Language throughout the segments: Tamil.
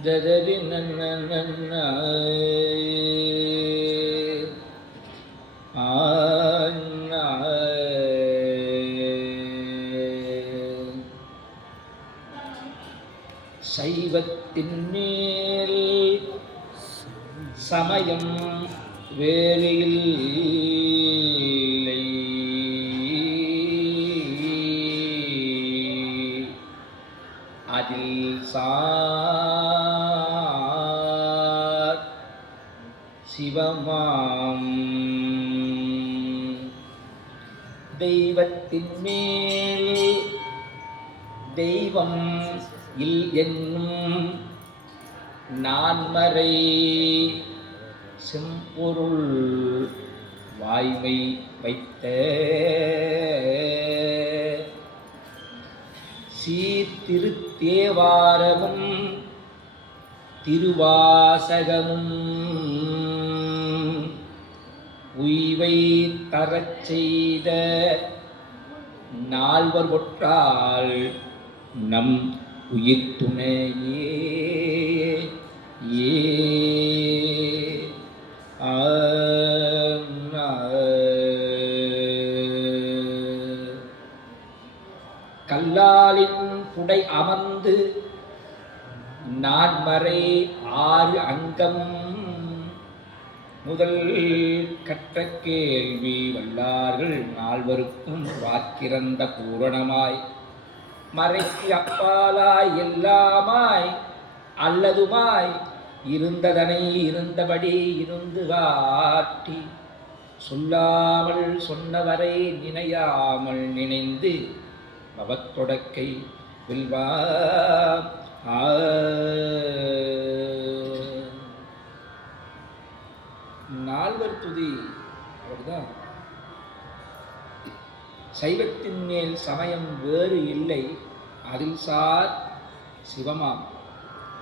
ஜதரி நன்ன சைவத்தின் மேல் சமயம் வேறு இல்லை. அதில் சார் சிவமாம். தெய்வத்தின் மேல் தெய்வம் இல் என்னும் நான்மறை செம்பொருள் வாய்மை வைத்த சீர்திருத்தேவாரமும் திருவாசகமும் உய்வை தரச் செய்த நால்வர் ஒற்றால் நம் உயிர் துணையே. கல்லாலின் புடை அமர்ந்து நான்மறை 6 அங்கம் முதல் கற்ற கேள்வி வல்லார்கள் நால்வருக்கும் வாக்கிறந்த பூரணமாய் மறைக்கு அப்பாலாய் எல்லாமாய் அல்லதுமாய் இருந்ததனை இருந்தபடி இருந்து காட்டி சொல்லாமல் சொன்னவரை நினையாமல் நினைந்து பவத்தொடக்கை வெல்வா. நால்வர் துதி அவர்தான். சைவத்தின் மேல் சமயம் வேறு இல்லை. அதில் சார் சிவமாம்.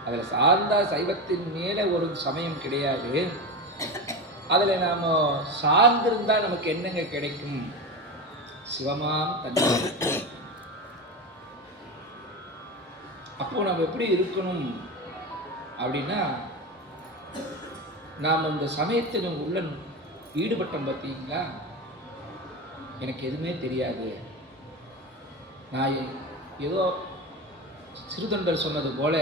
அதில் சார்ந்த சைவத்தின் மேலே ஒரு சமயம் கிடையாது. அதில் நாம் சார்ந்திருந்தால் நமக்கு என்னங்க கிடைக்கும்? சிவமாம் தன்மை. அப்போ நம்ம எப்படி இருக்கணும் அப்படின்னா, நாம் இந்த சமயத்தில் உள்ள ஈடுபட்டோம் பார்த்தீங்களா, எனக்கு எதுவுமே தெரியாது, நான் ஏதோ சிறுதொண்டர் சொன்னது போல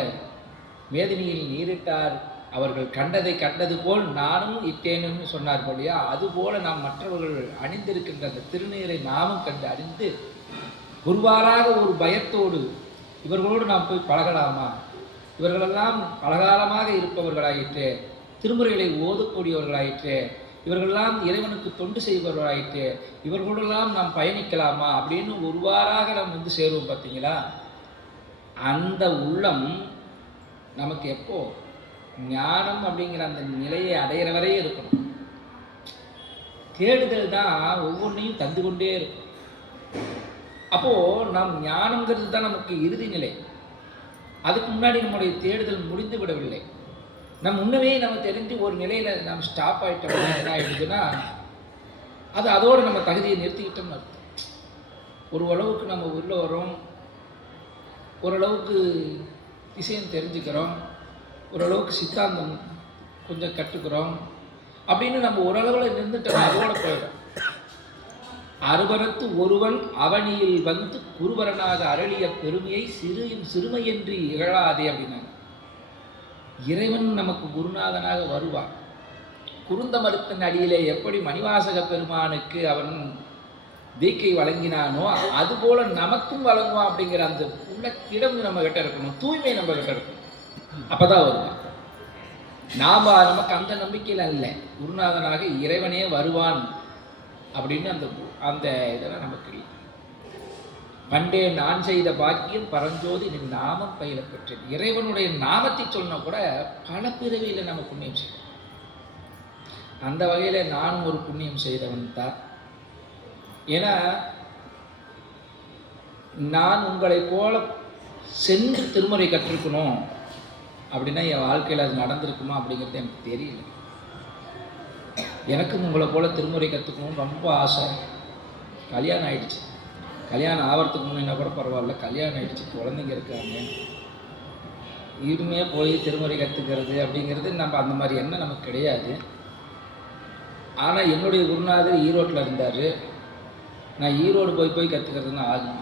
மேதினியில் நீரிட்டார் அவர்கள் கண்டதை கண்டது போல் நானும் இட்டேனும் சொன்னார் போலியா, அதுபோல நாம் மற்றவர்கள் அணிந்திருக்கின்ற அந்த திருநீரை நாமும் கண்டு அறிந்து ஒருவாறாக ஒரு பயத்தோடு இவர்களோடு நாம் போய் பழகலாமா, இவர்களெல்லாம் பலகாலமாக இருப்பவர்களாயிற்று, திருமுறைகளை ஓதக்கூடியவர்களாயிற்று, இவர்களெல்லாம் இறைவனுக்கு தொண்டு செய்பவர்களாயிற்று, இவர்களோடெல்லாம் நாம் பயணிக்கலாமா அப்படின்னு ஒருவாறாக நாம் சேருவோம் பார்த்தீங்களா. அந்த உள்ளம் நமக்கு எப்போ ஞானம் அப்படிங்கிற அந்த நிலையை அடையிற வரையே இருக்கணும். தேடுதல் தான் ஒவ்வொன்றையும் தந்து கொண்டே இருக்கும். அப்போது நாம் ஞானங்கிறது தான் நமக்கு இறுதி நிலை. அதுக்கு முன்னாடி நம்முடைய தேடுதல் முடிந்து விடவில்லை. நம்ம முன்னவே நம்ம தெரிஞ்சு ஒரு நிலையில் நாம் ஸ்டாப் ஆகிட்டோம். என்ன ஆகிடுதுன்னா அது அதோடு நம்ம தகுதியை நிறுத்திக்கிட்டோம்னு அர்த்தம். ஓரளவுக்கு நம்ம உள்ள வரோம், ஓரளவுக்கு விஷயம் தெரிஞ்சுக்கிறோம், ஓரளவுக்கு சித்தாந்தம் கொஞ்சம் கற்றுக்கிறோம் அப்படின்னு நம்ம ஓரளவில் நின்றுட்டோம். அதோட போயிடும். அறுபரத்து ஒருவன் அவனியில் வந்து குருவரனாக அருளிய பெருமையை சிறுமையின்றி இகழாதே அப்படின்னாங்க. இறைவன் நமக்கு குருநாதனாக வருவான். குருந்த மருத்தின் அடியிலே எப்படி மணிவாசக பெருமானுக்கு அவன் தீக்கை வழங்கினானோ அதுபோல நமக்கும் வழங்குவான் அப்படிங்கிற அந்த உள்ள கிடம் நம்ம கிட்ட இருக்கணும், தூய்மை நம்ம கிட்ட இருக்கணும். அப்பதான் வருவான். நமக்கு அந்த நம்பிக்கையில் அல்ல, குருநாதனாக இறைவனே வருவான் அப்படின்னு அந்த இதெல்லாம் நமக்கு இல்லை. பண்டே நான் செய்த பாக்கியம் பரஞ்சோதி நின் நாமம் பயில பெற்றேன். இறைவனுடைய நாமத்தை சொன்னா கூட பல பிறவியில் நம்ம புண்ணியம் செய்யணும். அந்த வகையில் நான் ஒரு புண்ணியம் செய்தவன் தான். ஏன்னா நான் உங்களை போல சென்று திருமுறை கற்றுக்கணும் அப்படின்னா என் வாழ்க்கையில் அது நடந்திருக்குமா அப்படிங்கிறது எனக்கு தெரியல. எனக்கும் உங்களை போல் திருமுறை கற்றுக்கணும்னு ரொம்ப ஆசை. கல்யாணம் ஆகிடுச்சு. கல்யாணம் ஆகிறதுக்கு முன்னே கூட பரவாயில்ல, கல்யாணம் ஆகிடுச்சு, குழந்தைங்க இருக்காங்க. இனிமே போய் திருமுறை கற்றுக்கிறது அப்படிங்கிறது நம்ம அந்த மாதிரி எண்ணம் நமக்கு கிடையாது. ஆனால் என்னுடைய குருநாதர் ஈரோட்டில் இருந்தார். நான் ஈரோடு போய் போய் கற்றுக்கிறதுன்னு ஆகும்.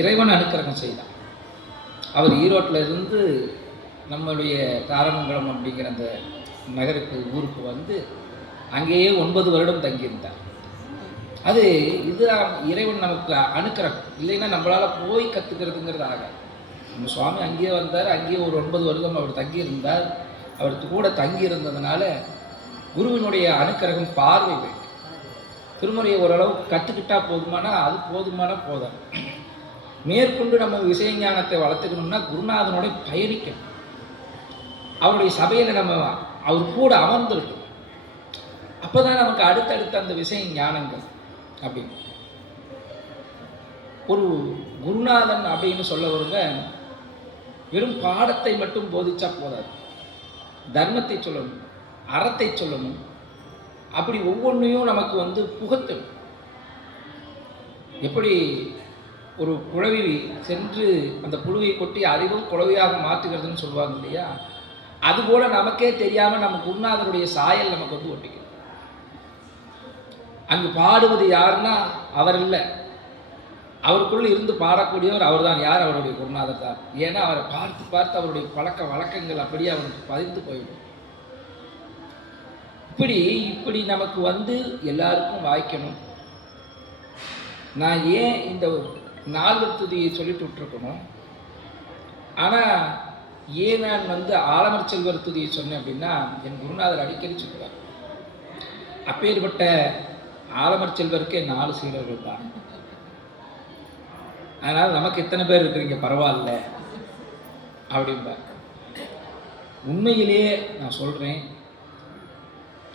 இறைவன் அனுக்கிரகம் செய்தான். அவர் ஈரோட்டில் இருந்து நம்மளுடைய தாரமங்கலம் அப்படிங்கிற அந்த நகருக்கு ஊருக்கு வந்து அங்கேயே 9 வருடம் தங்கியிருந்தார். அது இதுதான் இறைவன் நமக்கு அனுக்கிரகம். இல்லைன்னா நம்மளால் போய் கற்றுக்கிறதுங்கிறது ஆகாது. நம்ம சுவாமி அங்கேயே வந்தார். அங்கேயே ஒரு 9 வருடம் அவர் தங்கியிருந்தார். அவர் கூட தங்கி இருந்ததுனால குருவினுடைய அனுக்கிரகம் பார்வை வேண்டும். திருமுறையை ஓரளவு கற்றுக்கிட்டா போதுமானா அது போதுமான போதும். மேற்கொண்டு நம்ம விஷய ஞானத்தை வளர்த்துக்கணும்னா குருநாதனோட பயணிக்கணும். அவருடைய சபையில் நம்ம அவர் கூட அமர்ந்திருக்கணும். அப்போ தான் நமக்கு அடுத்தடுத்த அந்த விஷய ஞானங்கள் அப்படின்னு. ஒரு குருநாதன் அப்படின்னு சொல்ல வருங்க வெறும் பாடத்தை மட்டும் போதிச்சா போதாது. தர்மத்தை சொல்லணும், அறத்தை சொல்லணும். அப்படி ஒவ்வொன்றையும் நமக்கு வந்து புகுத்தணும். எப்படி ஒரு குழவி சென்று அந்த புழுவை கொட்டி அறிவும் குழவியாக மாற்றுகிறதுன்னு சொல்லுவாங்க இல்லையா, அதுபோல நமக்கே தெரியாமல் நம்ம குருநாதனுடைய சாயல் நமக்கு வந்து ஒட்டிக்கணும். அங்கு பாடுவது யாருன்னா அவர் இல்லை, அவருக்குள்ள இருந்து பாடக்கூடியவர் அவர் தான். யார்? அவருடைய குருநாதர் தான். ஏன்னா அவரை பார்த்து பார்த்து அவருடைய பழக்க வழக்கங்கள் அப்படியே அவருக்கு பதிந்து போயிடும். இப்படி நமக்கு வந்து எல்லாருக்கும் வாய்க்கணும். நான் ஏன் இந்த 4 துதியை சொல்லிட்டு விட்டுருக்கணும், ஆனால் ஏன் நான் வந்து ஆலமர் செல்வர் துதியை சொன்னேன் அப்படின்னா, என் குருநாதர் அடிக்கடி சொல்லுவார், அப்பேற்பட்ட ஆலமர் செல்வருக்கே 4 சீடர்கள் தான். அதனால் நமக்கு எத்தனை பேர் இருக்கிறீங்க பரவாயில்ல அப்படின்பார். உண்மையிலேயே நான் சொல்கிறேன்,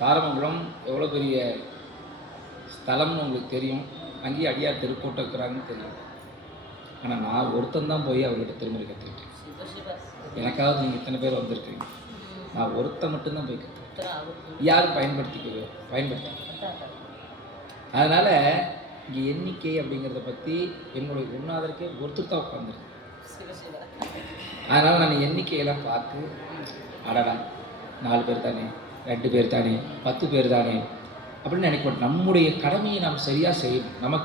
தாரமங்கலம் எவ்வளோ பெரிய ஸ்தலம்னு உங்களுக்கு தெரியும். அங்கேயே அடியார் தெருக்கூட்டம் இருக்கிறாங்கன்னு தெரியும். ஆனால் நான் ஒருத்தன் போய் அவர்கிட்ட திருமுறை கற்றுக்கிட்டேன். எனக்காவது நீங்கள் இத்தனை பேர் வந்திருக்கீங்க. நான் ஒருத்தன் மட்டும்தான் போய் கற்றுக்கிட்டேன். யாரும் பயன்படுத்தி. அதனால் இங்கே எண்ணிக்கை அப்படிங்கிறத பற்றி என்னுடைய குருநாதருக்கே ஒருத்தர் தான் உட்காந்துருக்கு. அதனால் நான் எண்ணிக்கையெல்லாம் பார்த்து அடடா 4 பேர் தானே, 2 பேர் தானே, 10 பேர் தானே அப்படின்னு நினைப்போம். நம்முடைய கடமையை நாம் சரியாக செய்யணும். நமக்கு